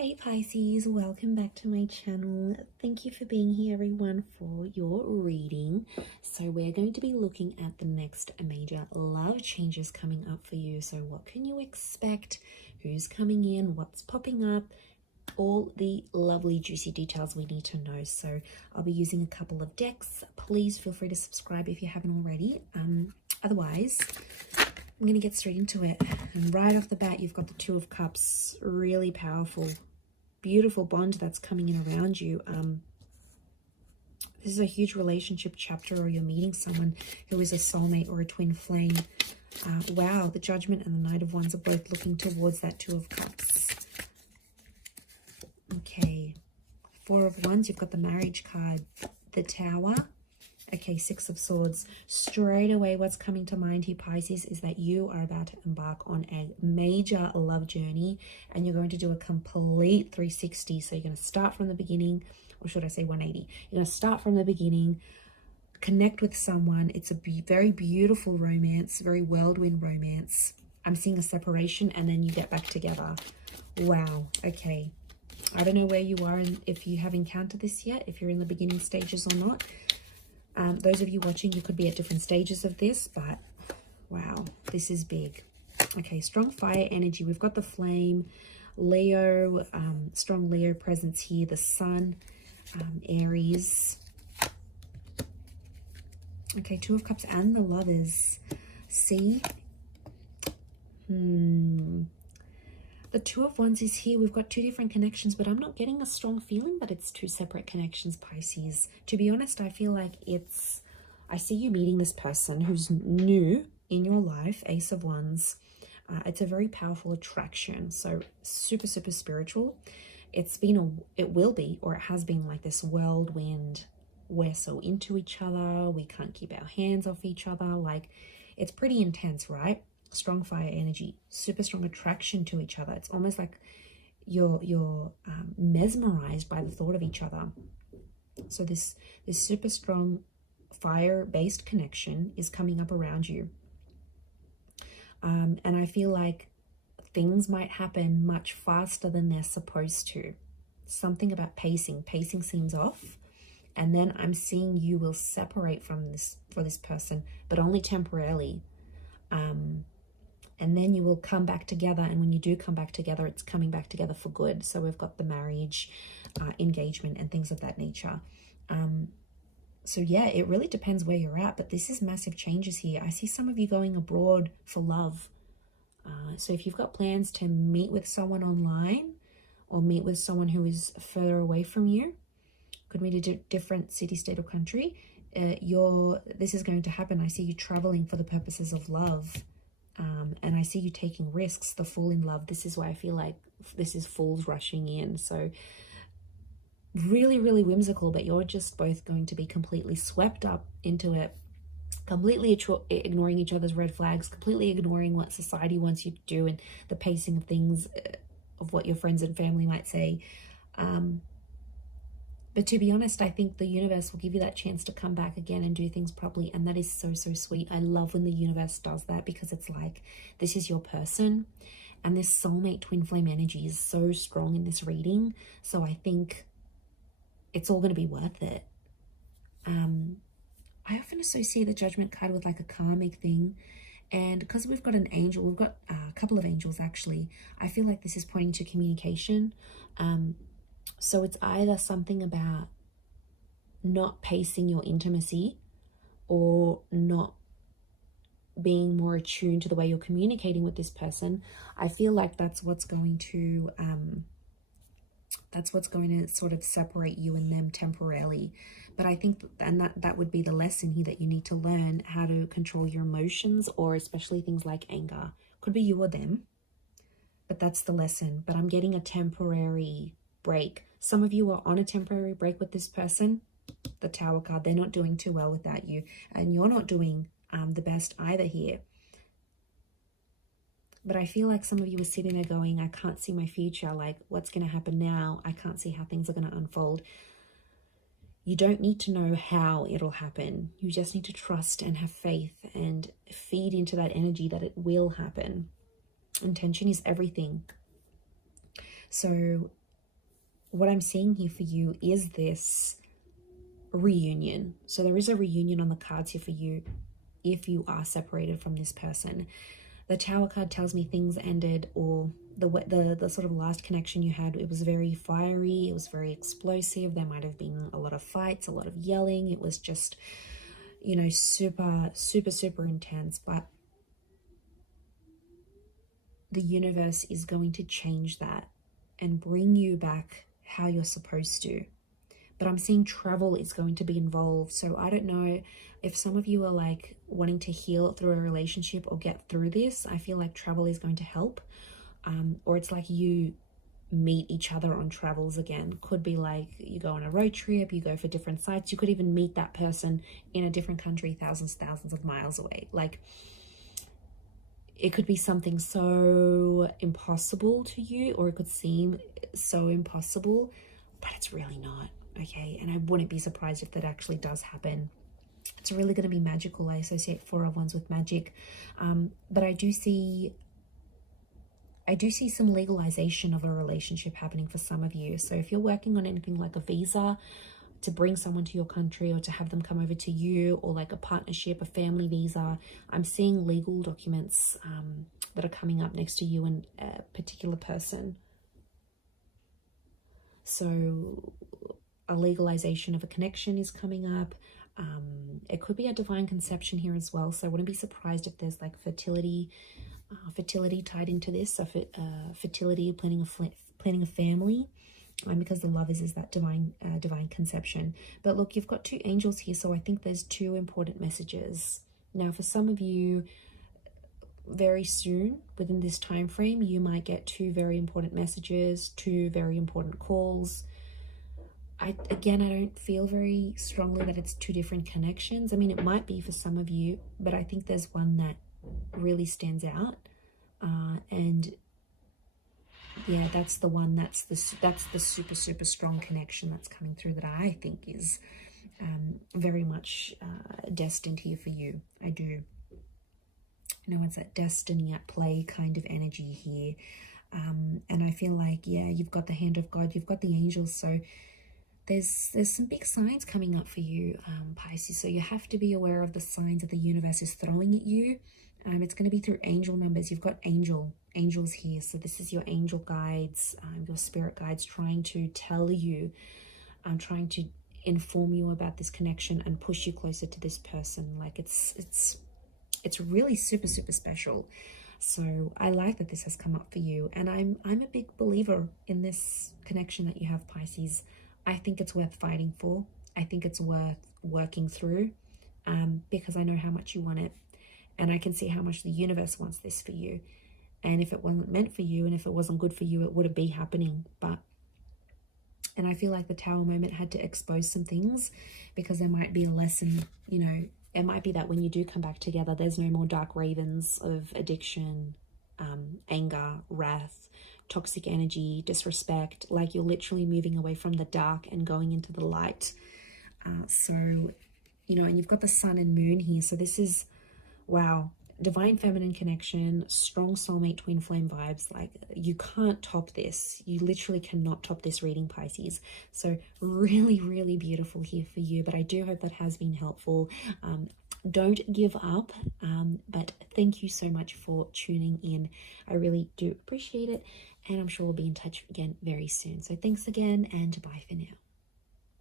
Hey Pisces, welcome back to my channel. Thank you for being here everyone for your reading. So we're going to be looking at the next major love changes coming up for you. So what can you expect? Who's coming in? What's popping up? All the lovely juicy details we need to know. So I'll be using a couple of decks. Please feel free to subscribe if you haven't already. Otherwise, I'm going to get straight into it. And right off the bat, you've got the Two of Cups. Really powerful, beautiful bond that's coming in around you. This is a huge relationship chapter, or you're meeting someone who is a soulmate or a twin flame. Wow, the Judgment and the Knight of Wands are both looking towards that Two of Cups. Okay, Four of Wands, you've got the marriage card, the Tower. Okay, Six of Swords. Straight away, what's coming to mind here, Pisces, is that you are about to embark on a major love journey, and you're going to do a complete 360. So you're going to start from the beginning, or should I say 180? You're going to start from the beginning, connect with someone. It's a very beautiful romance, very whirlwind romance. I'm seeing a separation, and then you get back together. Wow, okay. I don't know where you are and if you have encountered this yet, if you're in the beginning stages or not. Those of you watching, you could be at different stages of this, but wow, this is big. Okay, strong fire energy. We've got the flame, Leo, strong Leo presence here, the sun, Aries. Okay, Two of Cups and the Lovers. See? The Two of Wands is here. We've got two different connections, but I'm not getting a strong feeling that it's two separate connections, Pisces. To be honest, I feel like I see you meeting this person who's new in your life, Ace of Wands. It's a very powerful attraction, so super, super spiritual. It will be, or it has been like this whirlwind. We're so into each other. We can't keep our hands off each other. Like, it's pretty intense, right? Strong fire energy, super strong attraction to each other. It's almost like you're mesmerized by the thought of each other. So this super strong fire-based connection is coming up around you. And I feel like things might happen much faster than they're supposed to. Something about pacing seems off. And then I'm seeing you will separate from this person, but only temporarily. And then you will come back together, and when you do come back together, it's coming back together for good. So we've got the marriage, engagement, and things of that nature. So yeah, it really depends where you're at, but this is massive changes here. I see some of you going abroad for love. So if you've got plans to meet with someone online, or meet with someone who is further away from you, could meet a different city, state, or country, this is going to happen. I see you traveling for the purposes of love. And I see you taking risks, the fall in love. This is why I feel like this is fools rushing in. So really, really whimsical, but you're just both going to be completely swept up into it, completely ignoring each other's red flags, completely ignoring what society wants you to do and the pacing of things, of what your friends and family might say. But to be honest, I think the universe will give you that chance to come back again and do things properly. And that is so, so sweet. I love when the universe does that, because it's like, this is your person. And this soulmate twin flame energy is so strong in this reading. So I think it's all going to be worth it. I often associate the Judgment card with like a karmic thing. And because we've got an angel, we've got a couple of angels actually, I feel like this is pointing to communication. So it's either something about not pacing your intimacy, or not being more attuned to the way you're communicating with this person. I feel like that's what's going to sort of separate you and them temporarily. But I think, and that would be the lesson here, that you need to learn how to control your emotions, or especially things like anger. Could be you or them, but that's the lesson. But I'm getting a temporary break. Some of you are on a temporary break with this person. The Tower card, they're not doing too well without you, and you're not doing the best either here. But I feel like some of you are sitting there going, I can't see my future. Like, what's going to happen now? I can't see how things are going to unfold. You don't need to know how it'll happen. You just need to trust and have faith and feed into that energy that it will happen. Intention is everything. So what I'm seeing here for you is this reunion. So there is a reunion on the cards here for you if you are separated from this person. The Tower card tells me things ended, or the sort of last connection you had, it was very fiery, it was very explosive, there might have been a lot of fights, a lot of yelling, it was just, you know, super, super, super intense. But the universe is going to change that and bring you back how you're supposed to. But I'm seeing travel is going to be involved. So I don't know if some of you are like wanting to heal through a relationship or get through this. I feel like travel is going to help. Or it's like you meet each other on travels again. Could be like you go on a road trip, you go for different sites. You could even meet that person in a different country, thousands of miles away. Like, it could be something so impossible to you, or it could seem so impossible, but it's really not. Okay, and I wouldn't be surprised if that actually does happen. It's really going to be magical. I associate 4 of Wands with magic, but I do see some legalization of a relationship happening for some of you. So if you're working on anything like a visa to bring someone to your country, or to have them come over to you, or like a partnership, a family visa, I'm seeing legal documents that are coming up next to you and a particular person. So a legalization of a connection is coming up. It could be a divine conception here as well. So I wouldn't be surprised if there's like fertility tied into this. So fertility, planning a family, because the Lovers is that divine conception. But look, you've got 2 angels here, so I think there's 2 important messages. Now, for some of you, very soon within this time frame, you might get 2 very important messages, 2 very important calls. I don't feel very strongly that it's 2 different connections. I mean, it might be for some of you, but I think there's one that really stands out, and yeah, that's the one, that's the super, super strong connection that's coming through, that I think is very much destined here for you. I do. You know, it's that destiny at play kind of energy here. And I feel like, yeah, you've got the hand of God, you've got the angels, so there's some big signs coming up for you, Pisces. So you have to be aware of the signs that the universe is throwing at you. It's going to be through angel numbers. You've got angels here. So this is your angel guides, your spirit guides, trying to tell you, trying to inform you about this connection and push you closer to this person. Like, it's really super, super special. So I like that this has come up for you, and I'm a big believer in this connection that you have, Pisces. I think it's worth fighting for. I think it's worth working through, because I know how much you want it, and I can see how much the universe wants this for you. And if it wasn't meant for you, and if it wasn't good for you, it wouldn't be happening. And I feel like the Tower moment had to expose some things, because there might be a lesson, you know. It might be that when you do come back together, there's no more dark ravens of addiction, anger, wrath, toxic energy, disrespect. Like, you're literally moving away from the dark and going into the light. So, you know, and you've got the sun and moon here. So this is, wow, divine feminine connection, strong soulmate twin flame vibes. Like, you can't top this. You literally cannot top this reading, Pisces. So really, really beautiful here for you. But I do hope that has been helpful. Don't give up. But thank you so much for tuning in. I really do appreciate it. And I'm sure we'll be in touch again very soon. So thanks again, and bye for now.